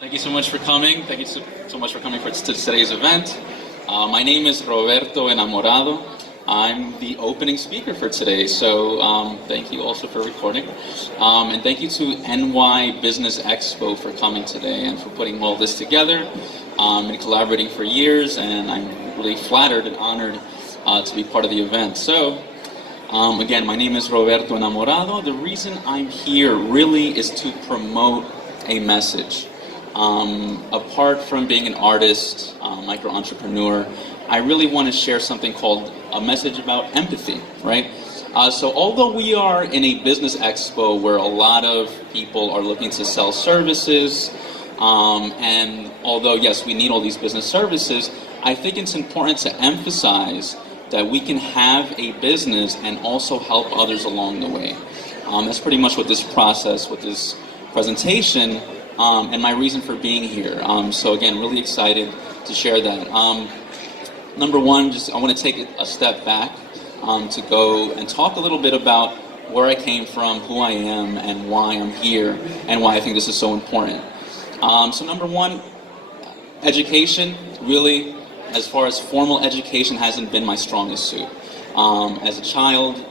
Thank you so much for coming. Thank you so much for coming to today's event. My name is Roberto Enamorado. I'm the opening speaker for today, so thank you also for recording. And thank you to NY Business Expo for coming today and for putting all this together and collaborating for years, and I'm really flattered and honored to be part of the event. So, again, my name is Roberto Enamorado. The reason I'm here really is to promote a message. Apart from being an artist, micro-entrepreneur, I really want to share something called a message about empathy, right? So although we are in a business expo where a lot of people are looking to sell services, and although, yes, we need all these business services, I think it's important to emphasize that we can have a business and also help others along the way. That's pretty much what this process, what this presentation, and my reason for being here. So again, really excited to share that. Number one, I want to take a step back to go and talk a little bit about where I came from, who I am, and why I'm here, and why I think this is so important. So number one, education. Really, as far as formal education, hasn't been my strongest suit. As a child,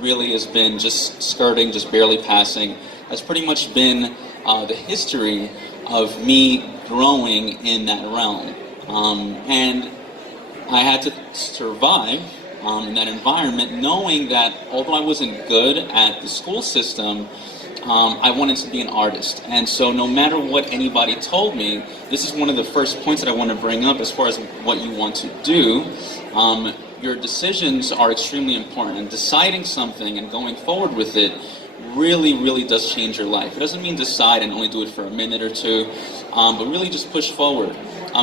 really has been just skirting, just barely passing. Has pretty much been the history of me growing in that realm. And I had to survive in that environment, knowing that although I wasn't good at the school system, I wanted to be an artist. And so no matter what anybody told me, this is one of the first points that I want to bring up as far as what you want to do. Your decisions are extremely important, and deciding something and going forward with it really does change your life. It doesn't mean decide and only do it for a minute or two, but really just push forward.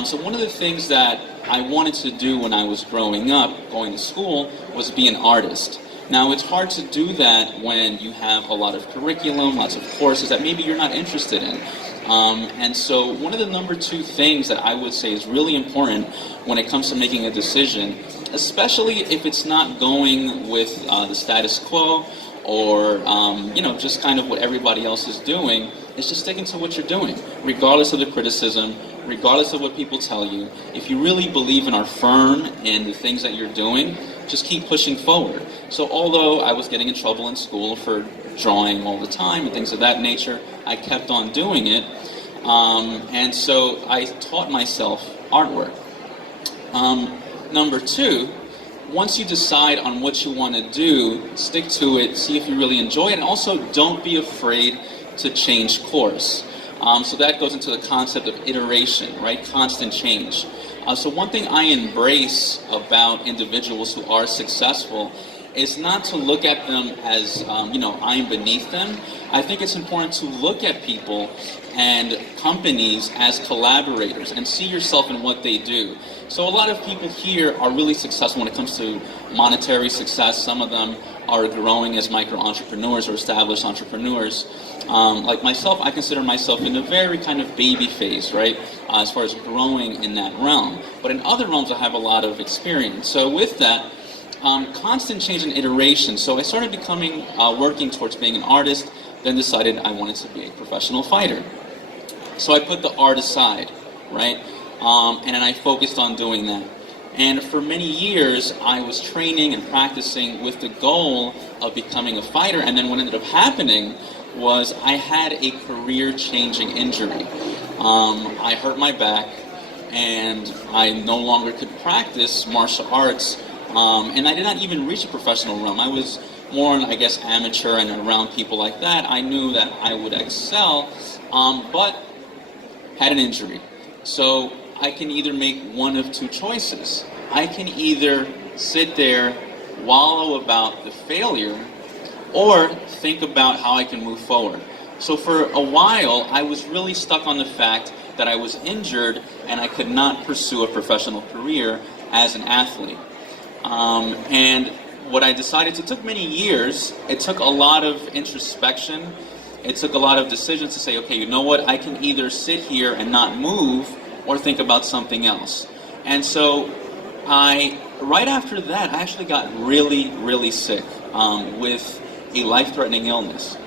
So one of the things that I wanted to do when I was growing up, going to school, was be an artist. Now, it's hard to do that when you have a lot of curriculum, lots of courses that maybe you're not interested in. And so one of the number two things that I would say is really important when it comes to making a decision, especially if it's not going with the status quo, or just kind of what everybody else is doing, is just sticking to what you're doing, regardless of the criticism, regardless of what people tell you. If you really believe and are firm in the things that you're doing, just keep pushing forward. So although I was getting in trouble in school for drawing all the time and things of that nature, I kept on doing it. And so I taught myself artwork. Number two, once you decide on what you want to do, stick to it, see if you really enjoy it, and also don't be afraid to change course. So that goes into the concept of iteration, right? Constant change. So one thing I embrace about individuals who are successful is not to look at them as, I'm beneath them. I think it's important to look at people and companies as collaborators and see yourself in what they do. So a lot of people here are really successful when it comes to monetary success. Some of them are growing as micro-entrepreneurs or established entrepreneurs. Like myself, I consider myself in a very kind of baby phase, right, as far as growing in that realm. But in other realms, I have a lot of experience. So with that, constant change and iteration. So I started working towards being an artist, then decided I wanted to be a professional fighter. So I put the art aside, right, and then I focused on doing that. And for many years, I was training and practicing with the goal of becoming a fighter, and then what ended up happening was I had a career-changing injury. I hurt my back, and I no longer could practice martial arts, and I did not even reach a professional realm. I was more, I guess, amateur, and around people like that, I knew that I would excel, but had an injury. So I can either make one of two choices. I can either sit there, wallow about the failure, or think about how I can move forward. So for a while, I was really stuck on the fact that I was injured and I could not pursue a professional career as an athlete. And what I decided, it took many years, it took a lot of introspection, it took a lot of decisions to say, okay, you know what, I can either sit here and not move or think about something else. And so right after that, I actually got really sick with a life-threatening illness.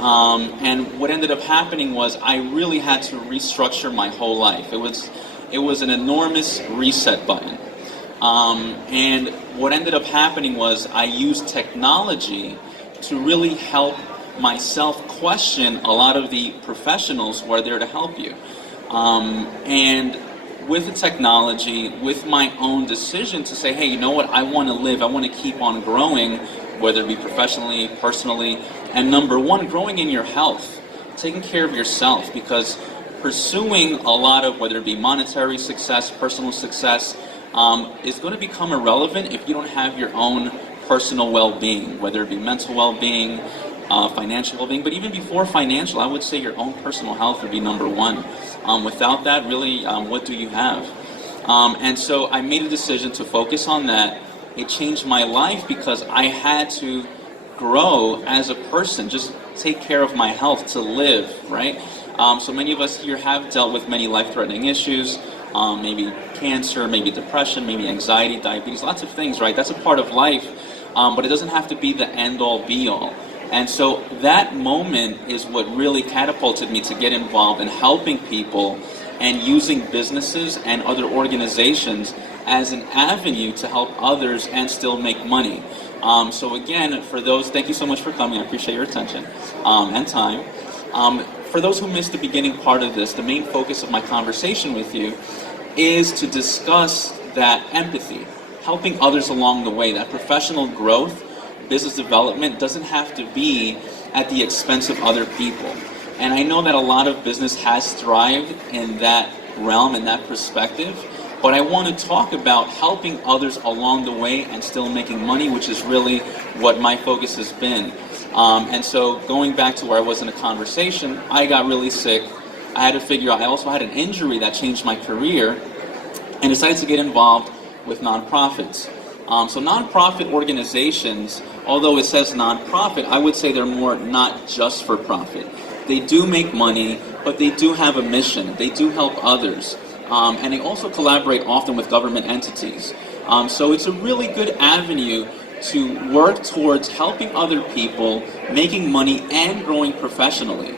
And what ended up happening was I really had to restructure my whole life. It was an enormous reset button. And what ended up happening was I used technology to really help myself question a lot of the professionals who are there to help you. And with the technology, with my own decision to say, hey, you know what, I want to live, I want to keep on growing, whether it be professionally, personally, and number one, growing in your health, taking care of yourself, because pursuing a lot of, whether it be monetary success, personal success, is going to become irrelevant if you don't have your own personal well-being, whether it be mental well-being, financial well-being, but even before financial, I would say your own personal health would be number one. Without that, really, what do you have? And so I made a decision to focus on that. It changed my life because I had to grow as a person, just take care of my health to live, right? So many of us here have dealt with many life-threatening issues, maybe cancer, maybe depression, maybe anxiety, diabetes, lots of things, right? That's a part of life, but it doesn't have to be the end-all, be-all. And so that moment is what really catapulted me to get involved in helping people and using businesses and other organizations as an avenue to help others and still make money. So again, for those, thank you so much for coming. I appreciate your attention and time. For those who missed the beginning part of this, the main focus of my conversation with you is to discuss that empathy, helping others along the way, that professional growth, business development doesn't have to be at the expense of other people. And I know that a lot of business has thrived in that realm, in that perspective, but I want to talk about helping others along the way and still making money, which is really what my focus has been. And so going back to where I was in a conversation, I got really sick. I had to figure out, I also had an injury that changed my career and decided to get involved with nonprofits. So nonprofit organizations, although it says nonprofit, I would say they're more not just for profit. They do make money, but they do have a mission. They do help others. And they also collaborate often with government entities. So it's a really good avenue to work towards helping other people, making money, and growing professionally.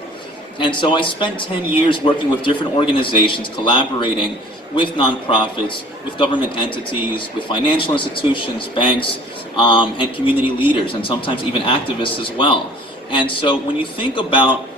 And so I spent 10 years working with different organizations, collaborating with nonprofits, with government entities, with financial institutions, banks, and community leaders, and sometimes even activists as well. And so when you think about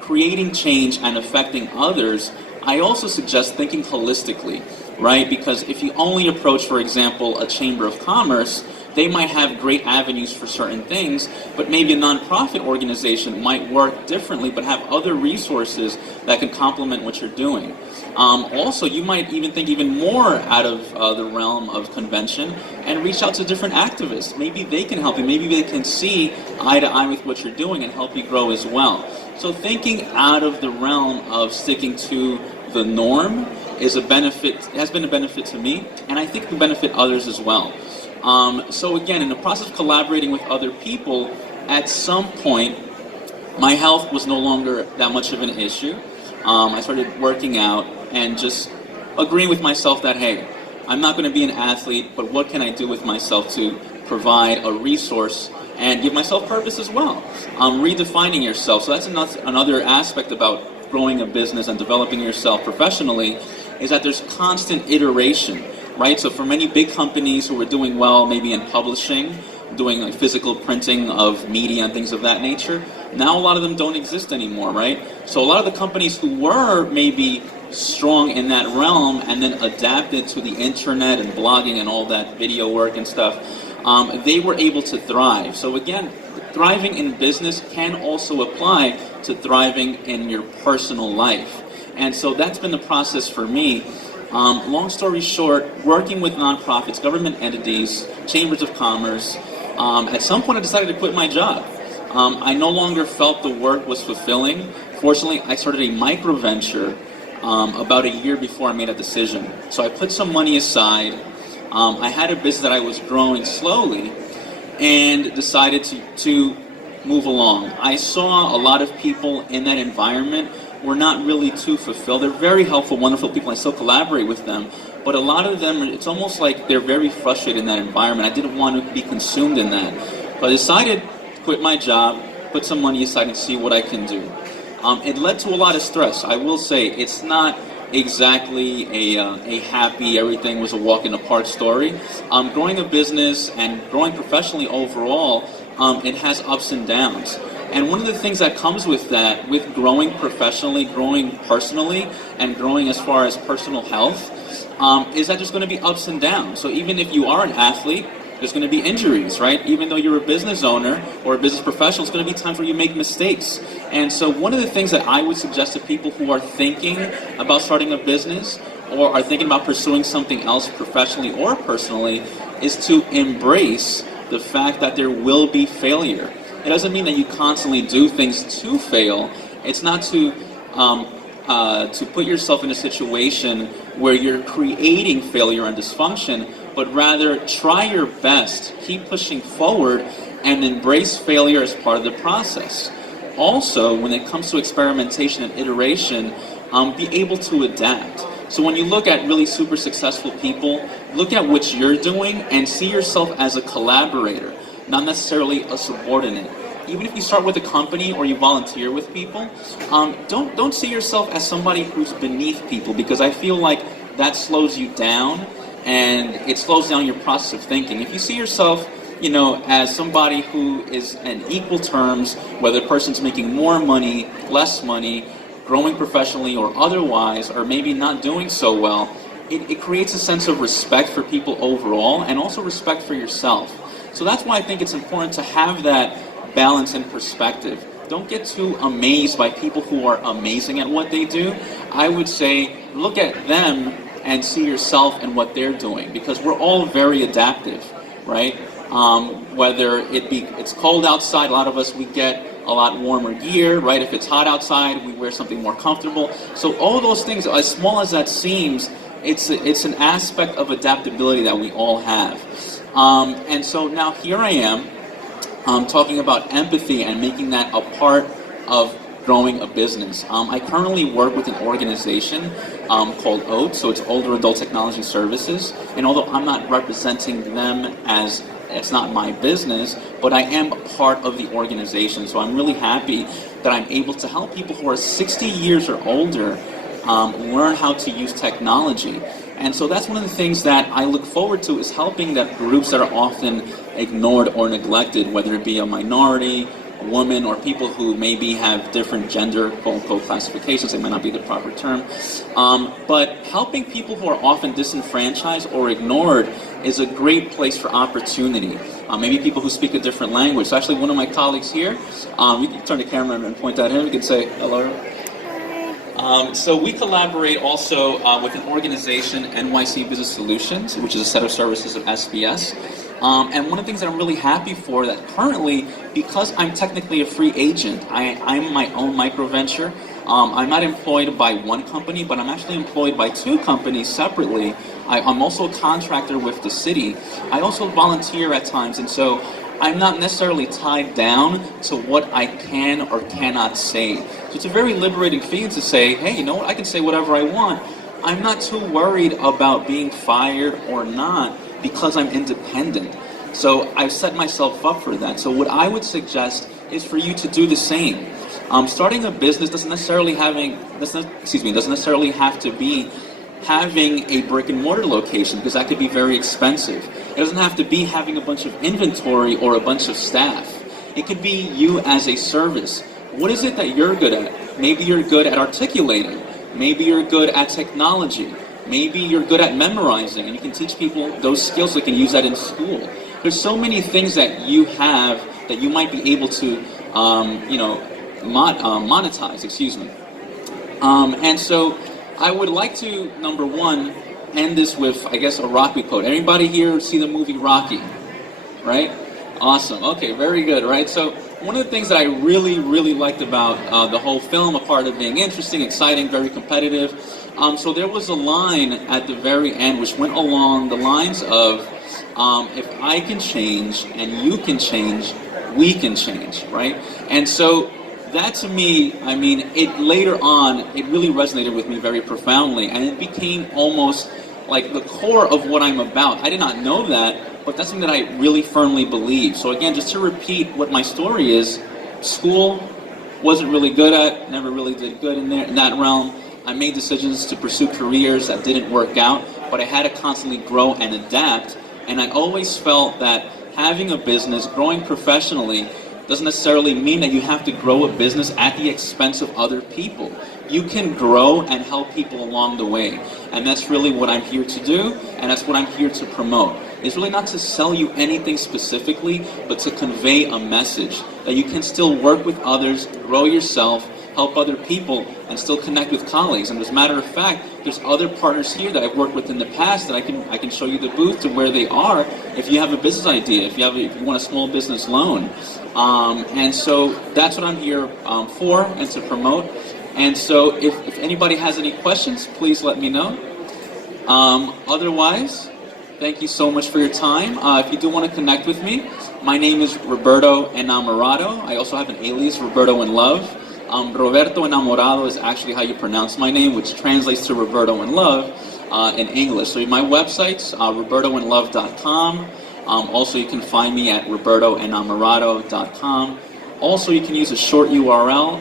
creating change and affecting others, I also suggest thinking holistically, right? Because if you only approach, for example, a chamber of commerce, they might have great avenues for certain things, but maybe a nonprofit organization might work differently, but have other resources that can complement what you're doing. Also, you might even think even more out of the realm of convention and reach out to different activists. Maybe they can help you. Maybe they can see eye to eye with what you're doing and help you grow as well. So thinking out of the realm of sticking to the norm is a benefit, has been a benefit to me, and I think it can benefit others as well. So again, in the process of collaborating with other people, at some point, my health was no longer that much of an issue. I started working out and just agreeing with myself that, hey, I'm not going to be an athlete, but what can I do with myself to provide a resource and give myself purpose as well? Redefining yourself. So that's another aspect about growing a business and developing yourself professionally, is that there's constant iteration, right? So for many big companies who were doing well, maybe in publishing, doing like physical printing of media and things of that nature, now a lot of them don't exist anymore, right? So a lot of the companies who were maybe strong in that realm and then adapted to the internet and blogging and all that video work and stuff, they were able to thrive. So again, thriving in business can also apply to thriving in your personal life. And so that's been the process for me. Long story short, working with nonprofits, government entities, chambers of commerce, at some point I decided to quit my job. I no longer felt the work was fulfilling. Fortunately, I started a micro venture about a year before I made a decision. So I put some money aside. I had a business that I was growing slowly and decided to move along. I saw a lot of people in that environment were not really too fulfilled. They're very helpful, wonderful people. I still collaborate with them. But a lot of them, it's almost like they're very frustrated in that environment. I didn't want to be consumed in that. So I decided to quit my job, put some money aside and see what I can do. It led to a lot of stress. I will say it's not exactly a happy, everything was a walk in the park story. Growing a business and growing professionally overall, it has ups and downs. And one of the things that comes with that, with growing professionally, growing personally, and growing as far as personal health, is that there's going to be ups and downs. So even if you are an athlete, there's going to be injuries, right? Even though you're a business owner or a business professional, it's going to be times where you make mistakes. And so one of the things that I would suggest to people who are thinking about starting a business or are thinking about pursuing something else professionally or personally is to embrace the fact that there will be failure. It doesn't mean that you constantly do things to fail. It's not to put yourself in a situation where you're creating failure and dysfunction, but rather try your best, keep pushing forward, and embrace failure as part of the process. Also, when it comes to experimentation and iteration, be able to adapt. So when you look at really super successful people, look at what you're doing and see yourself as a collaborator, not necessarily a subordinate. Even if you start with a company or you volunteer with people, don't see yourself as somebody who's beneath people, because I feel like that slows you down and it slows down your process of thinking. If you see yourself, as somebody who is in equal terms, whether the person's making more money, less money, growing professionally or otherwise, or maybe not doing so well, it creates a sense of respect for people overall and also respect for yourself. So that's why I think it's important to have that balance and perspective. Don't get too amazed by people who are amazing at what they do. I would say look at them and see yourself in what they're doing, because we're all very adaptive, right? Whether it's cold outside, a lot of us, we get a lot warmer gear, right? If it's hot outside, we wear something more comfortable. So all those things, as small as that seems, it's an aspect of adaptability that we all have. And so now here I am, talking about empathy and making that a part of growing a business. I currently work with an organization called OAT, so it's Older Adult Technology Services, and although I'm not representing them as it's not my business, but I am a part of the organization, so I'm really happy that I'm able to help people who are 60 years or older learn how to use technology. And so that's one of the things that I look forward to, is helping that groups that are often ignored or neglected, whether it be a minority, a woman, or people who maybe have different gender, quote-unquote, classifications. It might not be the proper term. But helping people who are often disenfranchised or ignored is a great place for opportunity. Maybe people who speak a different language. So actually, one of my colleagues here, you can turn the camera and point at him. You can say hello. So we collaborate also with an organization, NYC Business Solutions, which is a set of services of SBS. And one of the things that I'm really happy for, that currently, because I'm technically a free agent, I'm my own micro venture. I'm not employed by one company, but I'm actually employed by two companies separately. I'm also a contractor with the city. I also volunteer at times, and so I'm not necessarily tied down to what I can or cannot say. So it's a very liberating feeling to say, hey, you know what, I can say whatever I want. I'm not too worried about being fired or not, because I'm independent. So I've set myself up for that. So what I would suggest is for you to do the same. Starting a business doesn't necessarily have to be having a brick and mortar location, because that could be very expensive. It doesn't have to be having a bunch of inventory or a bunch of staff. It could be you as a service. What is it that you're good at? Maybe you're good at articulating. Maybe you're good at technology. Maybe you're good at memorizing, and you can teach people those skills so they can use that in school. There's so many things that you have that you might be able to, monetize, and so I would like to, number one, end this with, I guess, a Rocky quote. Anybody here see the movie Rocky? Right? Awesome. Okay, very good, right? So one of the things that I really, really liked about the whole film, apart of being interesting, exciting, very competitive, so there was a line at the very end which went along the lines of, if I can change and you can change, we can change, right? And so that, to me, I mean, it later on, it really resonated with me very profoundly, and it became almost like the core of what I'm about. I did not know that, but that's something that I really firmly believe. So again, just to repeat what my story is, school, wasn't really good at, never really did good in that realm. I made decisions to pursue careers that didn't work out, but I had to constantly grow and adapt. And I always felt that having a business, growing professionally, doesn't necessarily mean that you have to grow a business at the expense of other people. You can grow and help people along the way. And that's really what I'm here to do, and that's what I'm here to promote. It's really not to sell you anything specifically, but to convey a message that you can still work with others, grow yourself, help other people, and still connect with colleagues. And as a matter of fact, there's other partners here that I've worked with in the past that I can show you the booth to where they are if you have a business idea, if you want a small business loan. And so that's what I'm here for and to promote. And so if anybody has any questions, please let me know. Otherwise, thank you so much for your time. If you do want to connect with me, my name is Roberto Enamorado. I also have an alias, Robertoinlove. Roberto Enamorado is actually how you pronounce my name, which translates to Robertoinlove in English. So my website's robertoinlove.com. Also, you can find me at robertoenamorado.com. Also, you can use a short URL,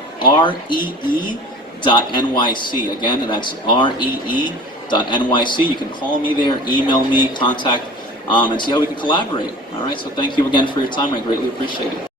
ree.nyc. Again, that's ree.nyc. You can call me there, email me, contact, and see how we can collaborate. All right, so thank you again for your time. I greatly appreciate it.